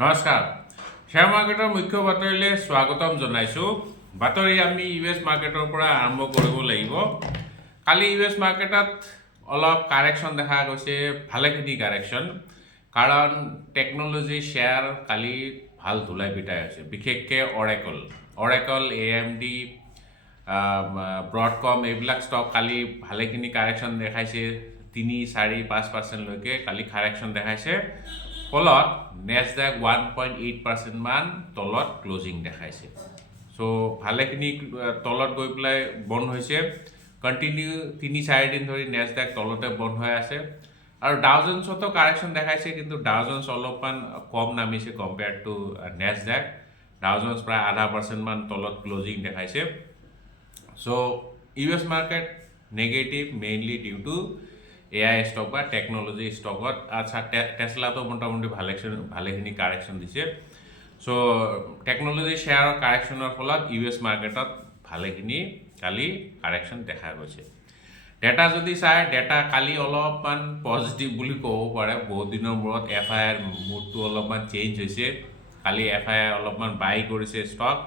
নমস্কাৰ শ্বেয়াৰ মাৰ্কেটৰ মুখ্য বাতৰিলৈ স্বাগতম জনাইছোঁ বাতৰি আমি ইউএছ মাৰ্কেটৰ পৰা আৰম্ভ কৰিব লাগিব কালি ইউএছ মাৰ্কেটত অলপ কাৰেকশ্যন দেখা গৈছে ভালেখিনি কাৰেকশ্যন কাৰণ টেকন'লজি শ্বেয়াৰ কালি ভাল ধুলাই পিটাই হৈছে বিশেষকৈ অৰেকল AMD ব্ৰডকম এইবিলাক ষ্টক কালি ভালেখিনি কাৰেকশ্যন দেখাইছে 3-4-5% লৈকে কালি কাৰেকশ্যন দেখাইছে ফলত নেছডাক 1.8% মান তলত ক্লোজিং দেখাইছে সো ভালেখিনি তলত গৈ পেলাই বন্ধ হৈছে কন্টিনিউ 3-4 দিন ধৰি নেছডাক তলতে বন্ধ হৈ আছে আৰু ডাও জোন্সতো কাৰেকশ্যন দেখাইছে কিন্তু ডাও জোন্স অলপমান কম নামিছে compared to Nasdaq Dow Jones প্ৰায় 0.5% মান তলত ক্লোজিং দেখাইছে so US market negative mainly due to AI stock বা টেকন'লজি ষ্টকত আচ্ছা টেছলাটো মোটামুটি ভালেখিনি কাৰেকশ্যন দিছে সো টেকন'লজি শ্বেয়াৰৰ কাৰেকশ্যনৰ ফলত ইউএছ মাৰ্কেটত ভালেখিনি কালি কাৰেকশ্যন দেখা গৈছে ডেটা যদি চাই ডেটা কালি অলপমান পজিটিভ বুলি ক'ব পাৰে বহুত দিনৰ মূৰত FIR মুডটো অলপমান চেঞ্জ হৈছে কালি FIR অলপমান বাই কৰিছে ষ্টক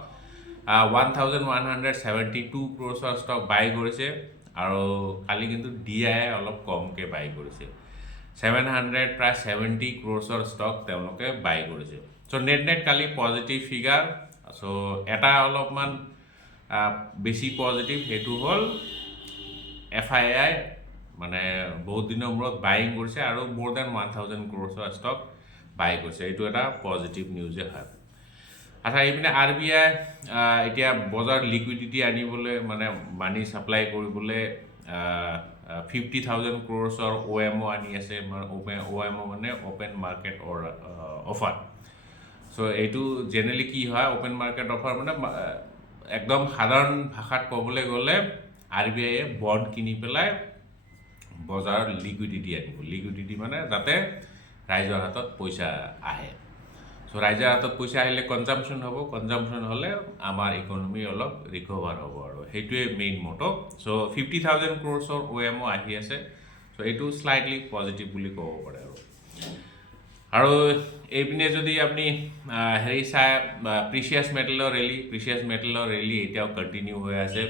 1172 ক্ৰ'ৰ্ছৰ ষ্টক বাই কৰিছে আৰু কালি কিন্তু DI অলপ কমকৈ বাই কৰিছে 700 প্ৰায় 70 ক্ৰ'ৰ্ছৰ ষ্টক তেওঁলোকে বাই কৰিছে সো নেট কালি পজিটিভ ফিগাৰ সো এটা অলপমান বেছি পজিটিভ সেইটো হ'ল FII মানে বহুত দিনৰ মূৰত বাইং কৰিছে আৰু মোৰ দেন 1000 ক্ৰ'ৰ্ছৰ ষ্টক বাই কৰিছে এইটো এটা পজিটিভ নিউজে হয় আচ্ছা এইপিনে RBI এতিয়া বজাৰ লিকুইডিটি আনিবলৈ মানে মানি সাপ্লাই কৰিবলৈ 50,000 ক্ৰ'ৰ্ছৰ OMO আনি আছে OMO মানে ওপেন মাৰ্কেট অফাৰ সো এইটো জেনেৰেলি কি হয় ওপেন মাৰ্কেট অফাৰ মানে একদম সাধাৰণ ভাষাত ক'বলৈ গ'লে RBI বন্ড কিনি পেলাই বজাৰৰ লিকুইডিটি আনিব লিকুইডিটি মানে যাতে ৰাইজৰ হাতত পইচা আহে সো ৰাইজৰ হাতত পইচা আহিলে কনজাম্পশ্যন হ'ব কনজাম্পশ্যন হ'লে আমাৰ ইকনমি অলপ ৰিকভাৰ হ'ব আৰু সেইটোৱে মেইন মটো সো 50,000 ক্ৰ'ৰ্ছৰ OMO আহি আছে সো এইটো স্লাইটলি পজিটিভ বুলি ক'ব পাৰে আৰু এইপিনে যদি আপুনি হেৰি চাই প্ৰিচিয়াছ মেটেলৰ ৰেলী এতিয়াও কণ্টিনিউ হৈ আছে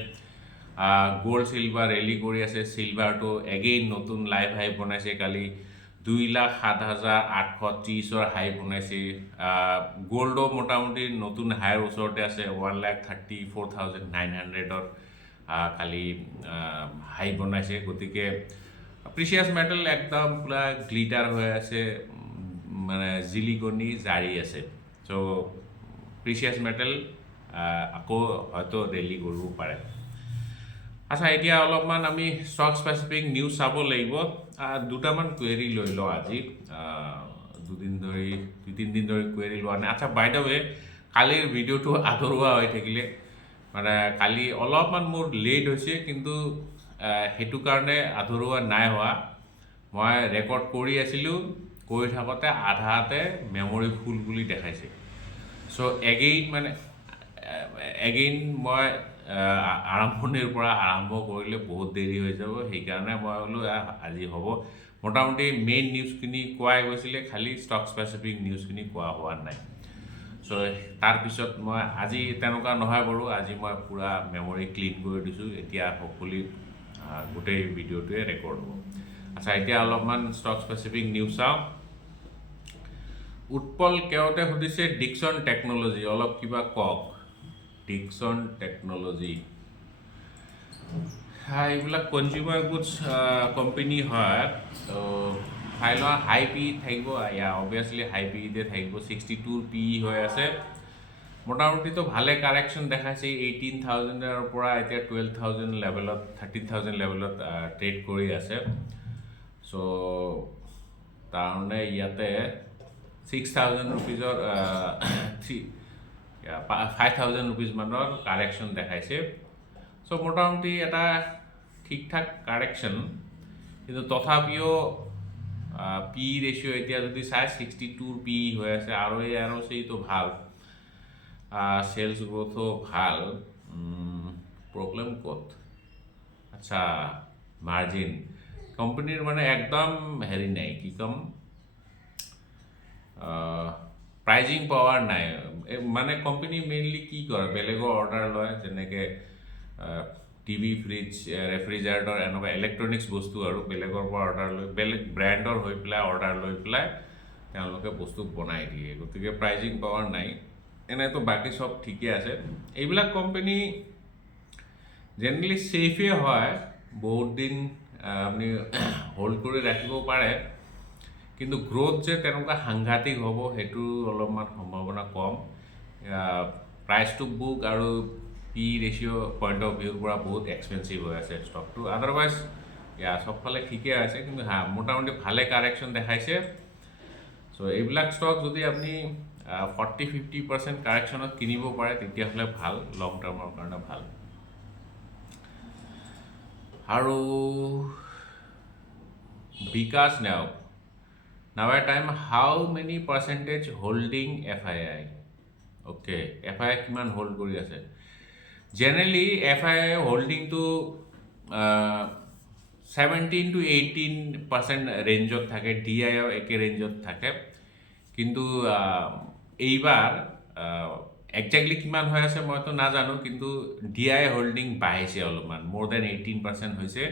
গোল্ড চিলভাৰ ৰেলী কৰি আছে চিলভাৰটো এগেইন নতুন লাইভ হাই বনাইছে কালি 2,07,830ৰ হাই বনাইছে গোল্ডো মোটামুটি নতুন হাইৰ ওচৰতে আছে 1,34,900ৰ কালি হাই বনাইছে গতিকে প্ৰিচিয়াছ মেটেল একদম পুৰা গ্লিটাৰ হৈ আছে মানে জিলিকনি জাৰি আছে সো প্ৰিচিয়াছ মেটেল আকৌ হয়তো ৰেলী কৰিব পাৰে আচ্ছা এতিয়া অলপমান আমি ষ্টক স্পেচিফিক নিউজ চাব লাগিব দুটামান কুৱেৰি লৈ লওঁ আজি 2-3 দিন ধৰি কুৱেৰি লোৱা নাই আচ্ছা বাই দ্য ৱে কালিৰ ভিডিঅ'টো আধৰুৱা হৈ থাকিলে মানে কালি অলপমান মোৰ লেট হৈছে কিন্তু সেইটো কাৰণে আধৰুৱা নাই হোৱা মই ৰেকৰ্ড কৰি আছিলোঁ কৰি থাকোঁতে আধাতে মেমৰি ফুল বুলি দেখাইছে সো এগেইন মই আৰম্ভণিৰ পৰা আৰম্ভ কৰিলে বহুত দেৰি হৈ যাব সেইকাৰণে মই বোলো আজি হ'ব মোটামুটি মেইন নিউজখিনি কোৱাই গৈছিলে খালি ষ্টক স্পেচিফিক নিউজখিনি কোৱা হোৱা নাই সো তাৰপিছত মই আজি তেনেকুৱা নহয় বাৰু আজি মই পুৰা মেমৰি ক্লিন কৰি দিছোঁ এতিয়া হপফুলি গোটেই ভিডিঅ'টোৱে ৰেকৰ্ড হ'ব আচ্ছা এতিয়া অলপমান ষ্টক স্পেচিফিক নিউজ চাওঁ উৎপল কেওঁতে সুধিছে ডিকছন টেকন'লজি অলপ কিবা কওক ডিকছন টেকন'লজি এইবিলাক কনজিউমাৰ গুডছ কোম্পানী হয় তো চাই লোৱা হাই PE থাকিব অবভিয়াছলি হাই PEতে থাকিব 62 PE হৈ আছে মোটামুটিতো ভালে কাৰেকশ্যন দেখাইছে 18,000ৰ পৰা এতিয়া 12,000 লেভেলত 13,000 লেভেলত ট্ৰেড কৰি আছে সো তাৰমানে ইয়াতে 6,000 ৰুপিজৰ 5,000 ৰুপিজ মানৰ কাৰেকশ্যন দেখাইছে সো মোটামুটি এটা ঠিক ঠাক কাৰেকশ্যন কিন্তু তথাপিও PE ৰেচিঅ' এতিয়া যদি চাই 62 PE হৈ আছে আৰু এইটো ভাল সেলস গ্ৰোথও ভাল প্ৰব্লেম ক'ত আচ্ছা মাৰ্জিন কোম্পানীৰ মানে একদম হেৰি নাই কি কম প্ৰাইজিং পাৱাৰ নাই মানে কোম্পানী মেইনলি কি কৰে বেলেগৰ অৰ্ডাৰ লয় যেনেকৈ টিভি ফ্ৰিজ ৰেফ্ৰিজাৰেটৰ এনেকুৱা ইলেক্ট্ৰনিক্স বস্তু আৰু বেলেগৰ পৰা অৰ্ডাৰ লৈ বেলেগ ব্ৰেণ্ডৰ হৈ পেলাই অৰ্ডাৰ লৈ পেলাই তেওঁলোকে বস্তু বনাই দিয়ে গতিকে প্ৰাইজিং পাৱাৰ নাই এনেতো বাকী চব ঠিকে আছে এইবিলাক কোম্পানী জেনেৰেলি ছেফে হয় বহুত দিন আপুনি হোল্ড কৰি ৰাখিব পাৰে কিন্তু গ্ৰোথ যে তেনেকুৱা সাংঘাতিক হ'ব সেইটো অলপমান সম্ভাৱনা কম প্ৰাইচ টু বুক আৰু পি ৰেচিঅ' পইণ্ট অফ ভিউৰ পৰা বহুত এক্সপেঞ্চিভ হৈ আছে ষ্টকটো আদাৰৱাইজ চবফালে ঠিকে আছে কিন্তু মোটামুটি ভালে কাৰেকশ্যন দেখাইছে চ' এইবিলাক ষ্টক যদি আপুনি 40-50% কাৰেকশ্যনত কিনিব পাৰে তেতিয়াহ'লে ভাল লং টাৰ্মৰ কাৰণে ভাল আৰু বিকাশ now at time how many percentage holding FII okay FII কিমান হোল্ড কৰি আছে জেনেৰেলি FII হোল্ডিং টু 17-18% ৰেঞ্জত থাকে DIও একে ৰেঞ্জত থাকে কিন্তু এইবাৰ একজেক্টলি কিমান হৈ আছে মইতো নাজানো কিন্তু DI হোল্ডিং বাঢ়িছে অলপমান মোৰ দেন 18% হৈছে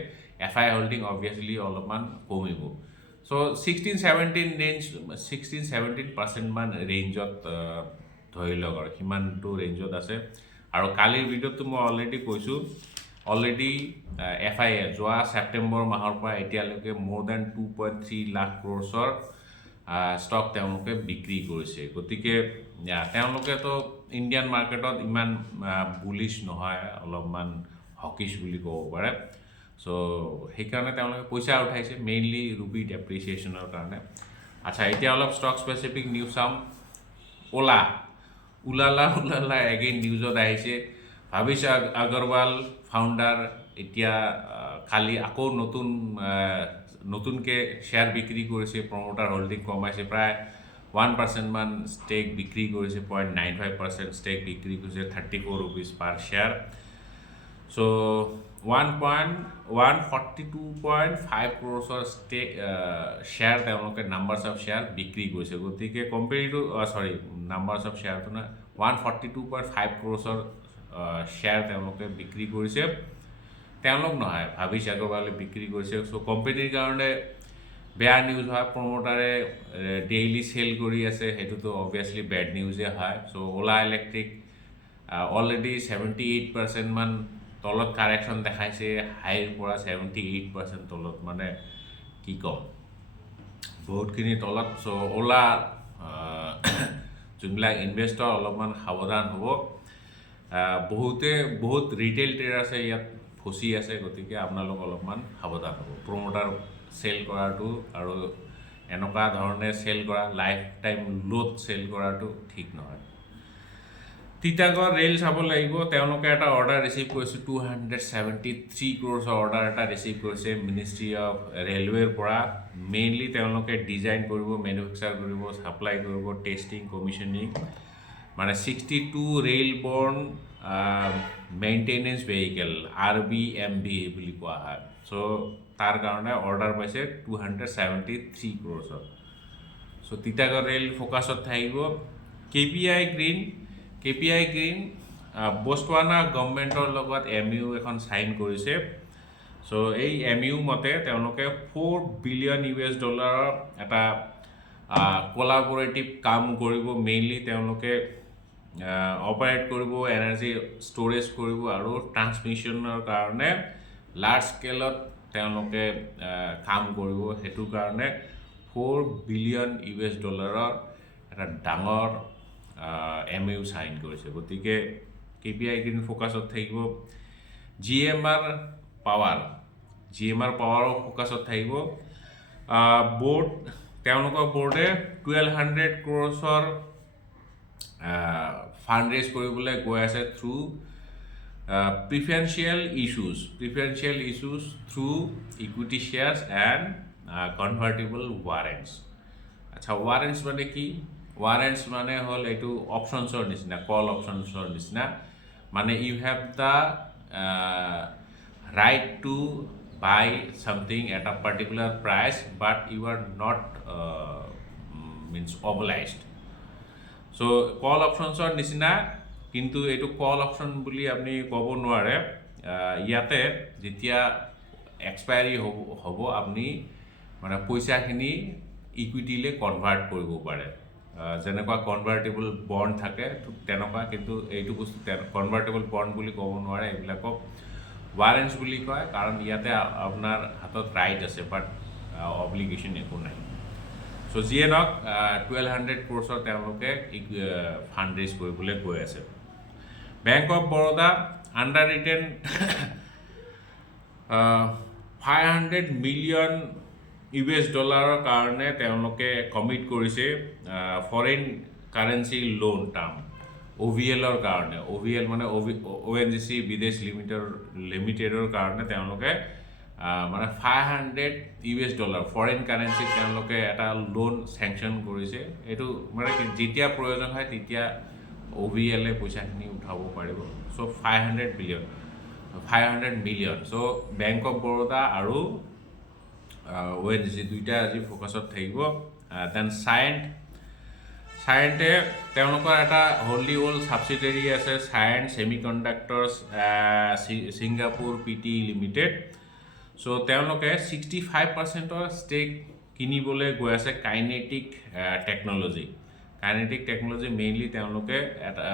FII হোল্ডিং অবভিয়াছলি অলপমান কমিব চ' 16-17% মান ৰেঞ্জত ধৰি লওক আৰু সিমানটো ৰেঞ্জত আছে আৰু কালিৰ ভিডিঅ'টো মই অলৰেডি কৈছোঁ অলৰেডি FII যোৱা ছেপ্টেম্বৰ মাহৰ পৰা এতিয়ালৈকে মোৰ দেন 2.3 লাখ ক্ৰ'ৰ্ছৰ ষ্টক তেওঁলোকে বিক্ৰী কৰিছে গতিকে তেওঁলোকেতো ইণ্ডিয়ান মাৰ্কেটত ইমান বুলিছ নহয় অলপমান হকিছ বুলি ক'ব পাৰে চ' সেইকাৰণে তেওঁলোকে পইচা উঠাইছে মেইনলি ৰুপি ডেপ্ৰিচিয়েশ্যনৰ কাৰণে আচ্ছা এতিয়া অলপ ষ্টক স্পেচিফিক নিউজ চাম ওলালা এগেইন নিউজত আহিছে ভাবিছ আগৰৱাল ফাউণ্ডাৰ এতিয়া কালি আকৌ নতুনকৈ শ্বেয়াৰ বিক্ৰী কৰিছে প্ৰমোটাৰ হোল্ডিং কমাইছে প্ৰায় 1% মান ষ্টেক বিক্ৰী কৰিছে 0.95% ষ্টেক বিক্ৰী কৰিছে 34 rupees পাৰ শ্বেয়াৰ চ' 142.5 ক্ৰ'ৰ্ছৰ ষ্টেক শ্বেয়াৰ তেওঁলোকে নাম্বাৰছ অফ শ্বেয়াৰ বিক্ৰী কৰিছে গতিকে কোম্পানীটো নাম্বাৰছ অফ শ্বেয়াৰটো না 142.5 ক্ৰ'ৰ্ছৰ শ্বেয়াৰ তেওঁলোকে বিক্ৰী কৰিছে তেওঁলোক নহয় ভাবিছ আগৰৱালে বিক্ৰী কৰিছে চ' কোম্পানীৰ কাৰণে বেয়া নিউজ হয় প্ৰমোটাৰে ডেইলি চেল কৰি আছে সেইটোতো অবভিয়াছলি বেড নিউজে হয় চ' ওলা ইলেক্ট্ৰিক অলৰেডি 78% মান তলত কাৰেকশ্যন দেখাইছে হাইৰ পৰা 78% তলত মানে কি ক'ম বহুতখিনি তলত চ' ওলা যোনবিলাক ইনভেষ্টৰ অলপমান সাৱধান হ'ব বহুত ৰিটেইল ট্ৰেডাৰ্ছে ইয়াত ফচি আছে গতিকে আপোনালোক অলপমান সাৱধান হ'ব প্ৰমোটাৰ চেল কৰাটো আৰু এনেকুৱা ধৰণে চেল কৰা লাইফ টাইম লোত চেল কৰাটো ঠিক নহয় তিতাগড় ৰেল চাব লাগিব তেওঁলোকে এটা অৰ্ডাৰ ৰিচিভ কৰিছে 273 ক্ৰ'ৰ্ছৰ অৰ্ডাৰ এটা ৰিচিভ কৰিছে মিনিষ্ট্ৰী অফ ৰেলৱেৰ পৰা মেইনলি তেওঁলোকে ডিজাইন কৰিব মেনুফেকচাৰ কৰিব ছাপ্লাই কৰিব টেষ্টিং কমিশ্যনিং মানে 62 ৰেল বৰ্ণ মেইনটেনেন্স ভেহিকেল RBMV বুলি কোৱা হয় চ' তাৰ কাৰণে অৰ্ডাৰ পাইছে 273 ক্ৰ'ৰ্ছৰ চ' তিতাগড় ৰেল ফ'কাছত থাকিব KPI গ্ৰীণ বষ্টৱানা গভৰ্ণমেণ্টৰ লগত MOU এখন চাইন কৰিছে চ' এই MOU মতে তেওঁলোকে $4 বিলিয়ন এটা কোলাবৰেটিভ কাম কৰিব মেইনলি তেওঁলোকে অপাৰেট কৰিব এনাৰ্জি ষ্ট'ৰেজ কৰিব আৰু ট্ৰান্সমিশ্যনৰ কাৰণে লাৰ্জ স্কেলত তেওঁলোকে কাম কৰিব সেইটো কাৰণে $4 বিলিয়ন এটা ডাঙৰ MOU চাইন কৰিছে গতিকে KPI গ্ৰীণ ফ'কাছত থাকিব GMR পাৱাৰৰ ফ'কাছত থাকিব বৰ্ড তেওঁলোকৰ বৰ্ডে 1200 ক্ৰ'ৰ্ছৰ ফাণ্ড ৰেইজ কৰিবলৈ গৈ আছে through preferential issues through equity shares and convertible warrants আচ্ছা ৱাৰেণ্টছ মানে কি ৱাৰেণ্টছ মানে হ'ল এইটো অপশ্যনছৰ নিচিনা কল অপশ্যনছৰ নিচিনা মানে you have the right to buy something at a particular price but you are not means obliged so call অপশনছৰ নিচিনা কিন্তু এইটো কল অপশন বুলি আপুনি ক'ব নোৱাৰে ইয়াতে যেতিয়া এক্সপায়াৰি হ'ব আপুনি মানে পইচাখিনি ইকুইটিলে কনভাৰ্ট কৰিব পাৰে যেনেকুৱা কনভাৰ্টেবল বন্ড থাকে তেনেকুৱা কিন্তু এইটো বস্তু কনভাৰ্টেবল বন্ড বুলি ক'ব নোৱাৰে এইবিলাকক ৱাৰেণ্টছ বুলি কয় কাৰণ ইয়াতে আপোনাৰ হাতত ৰাইট আছে বাট অব্লিগেশ্যন একো নাই সো যিয়ে নহওক 1200 ক্ৰ'ৰ্ছৰ তেওঁলোকে ফাণ্ড ৰেইজ কৰিবলৈ গৈ আছে bank of Baroda under written 500 million US ডলাৰৰ কাৰণে তেওঁলোকে কমিট কৰিছে ফৰেইন কাৰেঞ্চি লোন টাৰ্ম OVLৰ কাৰণে OVL মানে ONGC বিদেশ লিমিটেডৰ কাৰণে তেওঁলোকে মানে 500 US ডলাৰ ফৰেইন কাৰেঞ্চি তেওঁলোকে এটা লোন চেংচন কৰিছে এইটো মানে যেতিয়া প্ৰয়োজন হয় তেতিয়া OVL পইচাখিনি উঠাব পাৰিব so 500 million so bank of Baroda আৰু ONGC দুইটা আজি ফোকাছত থাকিব দেন সায়েন্টে তেওঁলোকৰ এটা হোল্ডি ওল্ড ছাবচিডাৰী আছে সায়েন্ট ছেমিকণ্ডাক্টৰ্ছ ছিংগাপুৰ PT লিমিটেড সো তেওঁলোকে 65%ৰ ষ্টেক কিনিবলৈ গৈ আছে কাইনেটিক টেকনলজি মেইনলি তেওঁলোকে এটা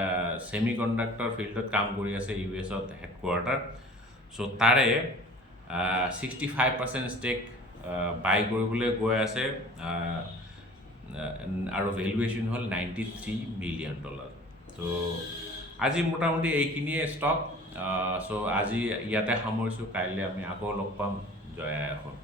ছেমিকণ্ডাক্টৰ ফিল্ডত কাম কৰি আছে US হেডকোৱাৰ্টাৰ সো তাৰে 65% ষ্টেক বাই কৰিবলৈ গৈ আছে আৰু ভেলুৱেশ্যন হ'ল $93 মিলিয়ন তো আজি মোটামুটি এইখিনিয়ে ষ্টক সো আজি ইয়াতে সামৰিছোঁ কাইলৈ আমি আকৌ লগ পাম জয় আই অসম